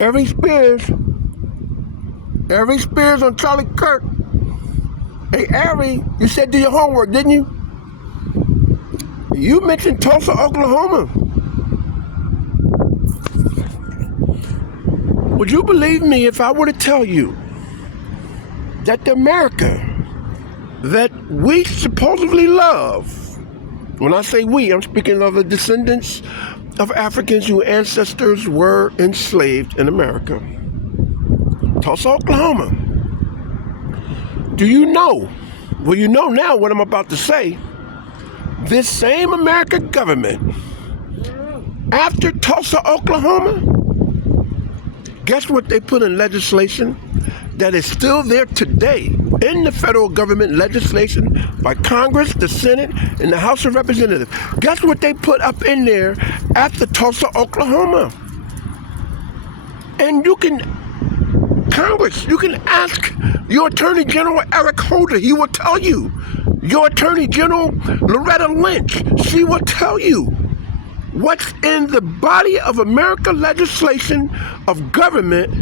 Every Spears on Charlie Kirk. Hey, Ari, you said do your homework, didn't you? You mentioned Tulsa, Oklahoma. Would you believe me if I were to tell you that the America that we supposedly love, when I say we, I'm speaking of the descendants of Africans whose ancestors were enslaved in America. Tulsa, Oklahoma. Do you know? Well, you know now what I'm about to say. This same American government, after Tulsa, Oklahoma, guess what they put in legislation that is still there today in the federal government legislation by Congress, the Senate, and the House of Representatives? Guess what they put up in there after Tulsa, Oklahoma? And you can ask your Attorney General Eric Holder. He will tell you. Your Attorney General Loretta Lynch, she will tell you what's in the body of America legislation of government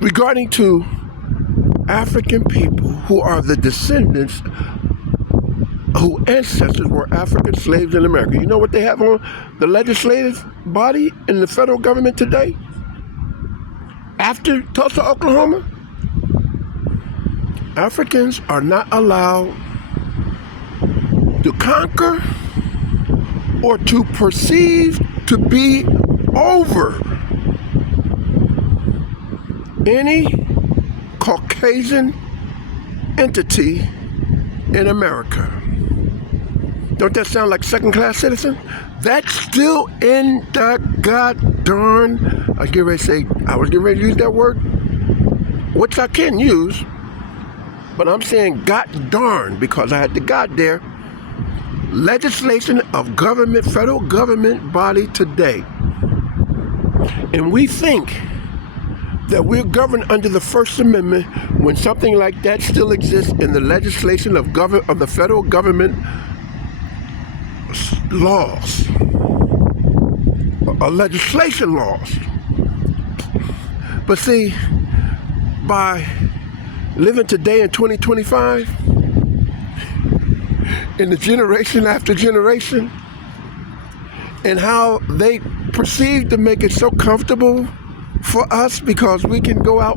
regarding to African people who are the descendants whose ancestors were African slaves in America. You know what they have on the legislative body in the federal government today? After Tulsa, Oklahoma, Africans are not allowed to conquer or to perceive to be over any Caucasian entity in America. Don't that sound like second-class citizen? That's still in the god darn, I was getting ready to use that word, which I can use, but I'm saying god darn because I had the god there. Legislation of government, federal government body today. And we think that we're governed under the First Amendment when something like that still exists in the legislation of the federal government laws, or legislation laws. But see, by living today in 2025, in the generation after generation, and how they perceive to make it so comfortable for us because we can go out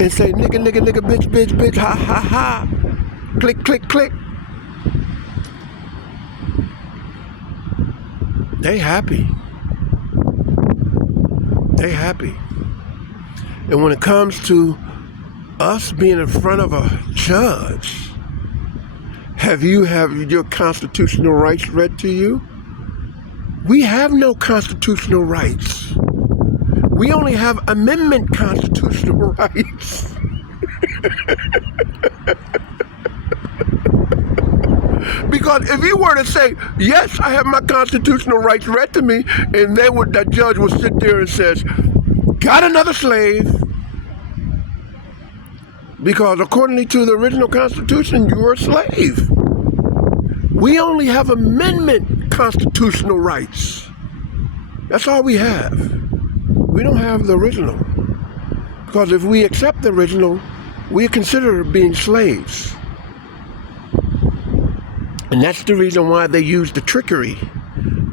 and say nigga, nigga, nigga, bitch, bitch, bitch, ha, ha, ha, click, click, click. They happy. They happy. And when it comes to us being in front of a judge, have your constitutional rights read to you? We have no constitutional rights. We only have amendment constitutional rights. Because if you were to say, yes, I have my constitutional rights read to me, and that judge would sit there and says, got another slave, because according to the original Constitution, you're a slave. We only have amendment constitutional rights. That's all we have. We don't have the original. Because if we accept the original, we are considered being slaves. And that's the reason why they use the trickery.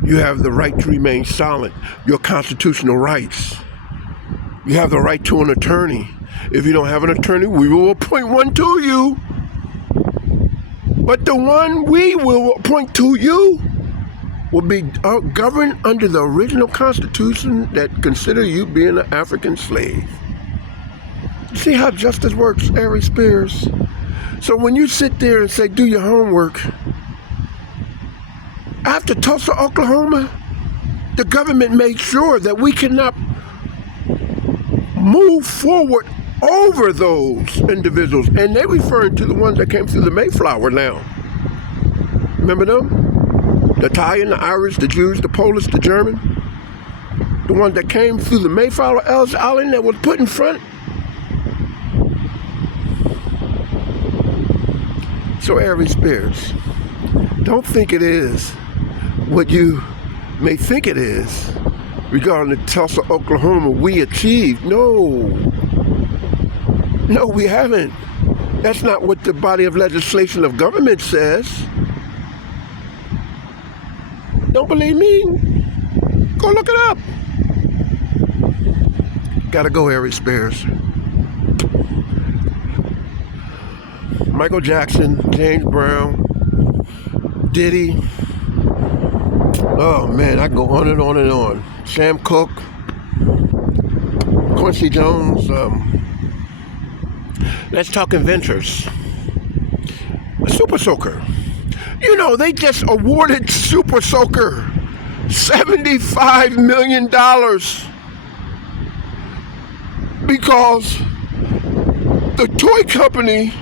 You have the right to remain silent, your constitutional rights. You have the right to an attorney. If you don't have an attorney, we will appoint one to you. But the one we will appoint to you will be governed under the original Constitution that consider you being an African slave. See how justice works, Ari Spears? So when you sit there and say, do your homework, after Tulsa, Oklahoma, the government made sure that we cannot move forward over those individuals. And they're referring to the ones that came through the Mayflower now. Remember them? The Italian, the Irish, the Jews, the Polish, the German. The ones that came through the Mayflower, Ellis Island, that was put in front. So Ari Spears, don't think it is what you may think it is regarding the Tulsa, Oklahoma, we achieved. No, we haven't. That's not what the body of legislation of government says. Don't believe me? Go look it up. Gotta go, Harry Spears. Michael Jackson, James Brown, Diddy. Oh man, I can go on and on and on. Sam Cooke, Quincy Jones. Let's talk inventors. Super Soaker. You know, they just awarded Super Soaker $75 million because the toy company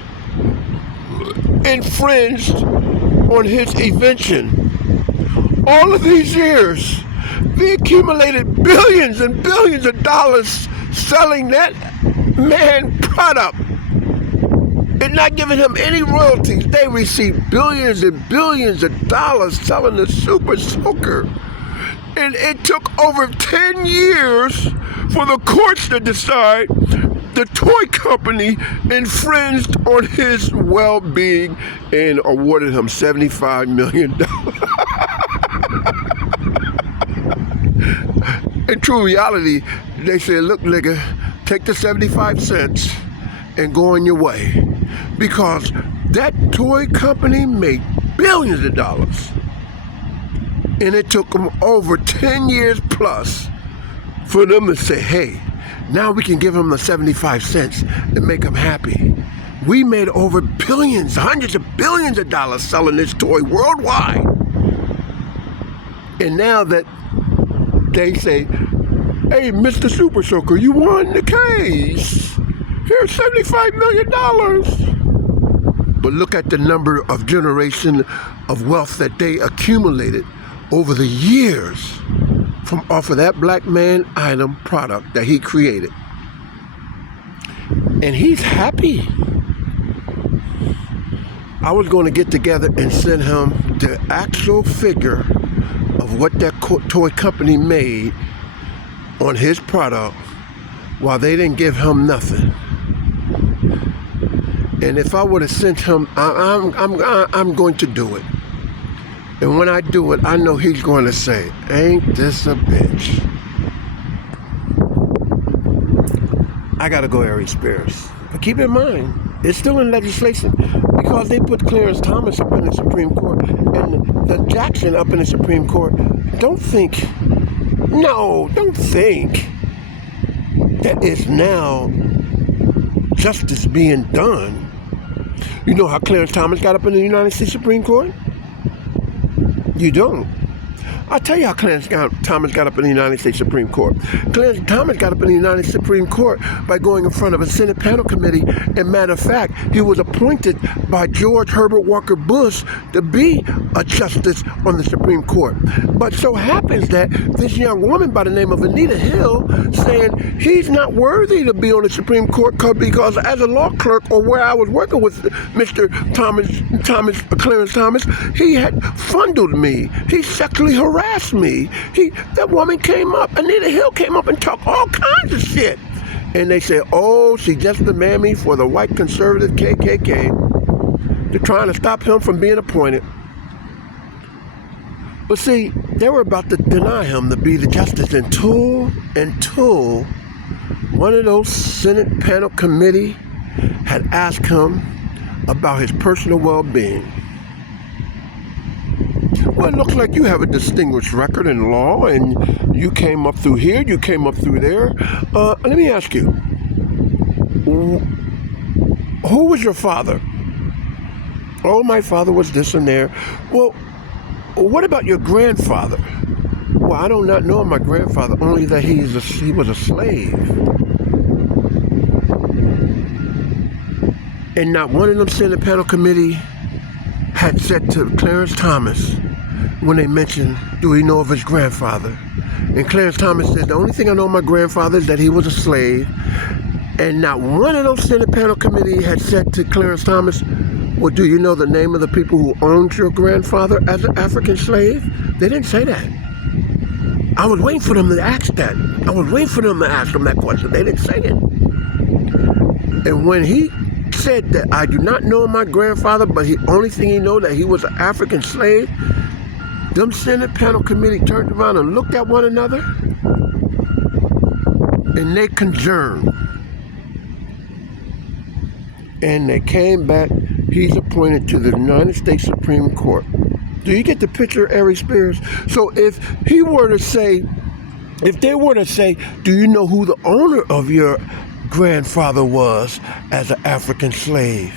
infringed on his invention. All of these years, they accumulated billions and billions of dollars selling that man product and not giving him any royalties. They received billions and billions of dollars selling the Super Soaker. And it took over 10 years for the courts to decide the toy company infringed on his well-being and awarded him $75 million. In true reality, they said, look, nigga, take the 75 cents and go on your way. Because that toy company made billions of dollars. And it took them over 10 years plus for them to say, hey, now we can give them the 75 cents and make them happy. We made over billions, hundreds of billions of dollars selling this toy worldwide. And now that they say, hey, Mr. Super Soaker, you won the case. Here's $75 million. But look at the number of generation of wealth that they accumulated over the years from off of that black man item product that he created. And he's happy. I was going to get together and send him the actual figure of what that toy company made on his product while they didn't give him nothing. And if I would have sent him, I'm going to do it. And when I do it, I know he's going to say, ain't this a bitch? I got to go Harry Spears. But keep in mind, it's still in legislation because they put Clarence Thomas up in the Supreme Court and the Jackson up in the Supreme Court. Don't think that it's now justice being done. You know how Clarence Thomas got up in the United States Supreme Court? You don't. I'll tell you how Clarence Thomas got up in the United States Supreme Court. Clarence Thomas got up in the United States Supreme Court by going in front of a Senate panel committee. And matter of fact, he was appointed by George Herbert Walker Bush to be a justice on the Supreme Court. But so happens that this young woman by the name of Anita Hill saying he's not worthy to be on the Supreme Court because as a law clerk or where I was working with Mr. Clarence Thomas, he had fondled me. He sexually harassed me. That woman came up, Anita Hill came up and talked all kinds of shit. And they said, oh, she just the mammy for the white conservative KKK. They're trying to stop him from being appointed. But see, they were about to deny him to be the justice until one of those Senate panel committee had asked him about his personal well-being. Well, it looks like you have a distinguished record in law, and you came up through here, you came up through there. Let me ask you, who was your father? Oh, my father was this and there. Well, what about your grandfather? Well, I do not know my grandfather, only that he was a slave. And not one of them Senate panel committee had said to Clarence Thomas, when they mentioned, do he know of his grandfather? And Clarence Thomas said, the only thing I know of my grandfather is that he was a slave. And not one of those Senate panel committee had said to Clarence Thomas, well, do you know the name of the people who owned your grandfather as an African slave? They didn't say that. I was waiting for them to ask that. I was waiting for them to ask them that question. They didn't say it. And when he said that I do not know my grandfather, but the only thing he know that he was an African slave, them Senate panel committee turned around and looked at one another, and they conjourned. And they came back. He's appointed to the United States Supreme Court. Do you get the picture, Ari Spears? So if he were to say, if they were to say, do you know who the owner of your grandfather was as an African slave?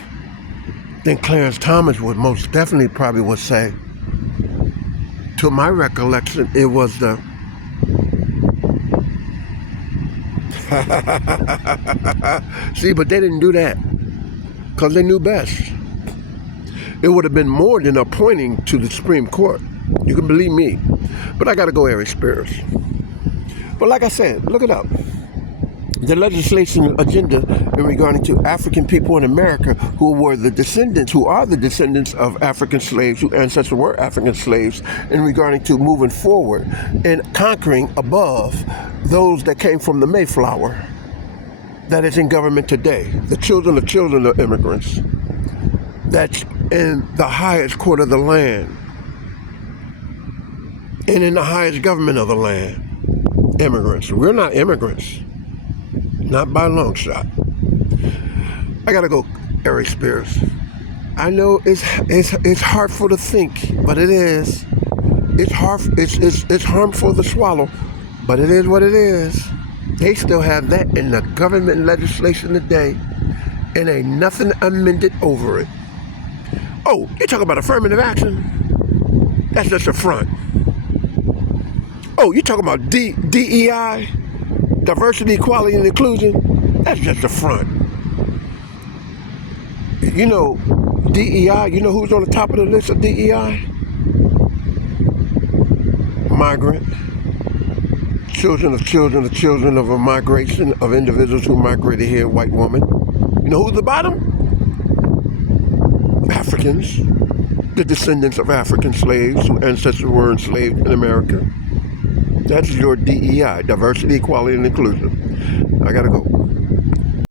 Then Clarence Thomas would most definitely probably would say, to my recollection, it was the see, but they didn't do that because they knew best. It would have been more than appointing to the Supreme Court. You can believe me. But I got to go Ari Spears. But like I said, look it up. The legislation agenda in regarding to African people in America who are the descendants of African slaves, whose ancestors were African slaves, in regarding to moving forward and conquering above those that came from the Mayflower that is in government today, the children of immigrants, that's in the highest court of the land and in the highest government of the land. Immigrants. We're not immigrants. Not by a long shot. I gotta go, Ari Spears. I know it's hurtful to think, but it is. It's harmful to swallow, but it is what it is. They still have that in the government legislation today, and ain't nothing amended over it. Oh, you talk about affirmative action? That's just a front. Oh, you talking about DEI? Diversity, equality, and inclusion? That's just a front. You know, DEI, you know who's on the top of the list of DEI? Migrant. Children of a migration of individuals who migrated here, white woman. You know who's the bottom? Africans. The descendants of African slaves whose ancestors were enslaved in America. That's your DEI, diversity, equality, and inclusion. I gotta go.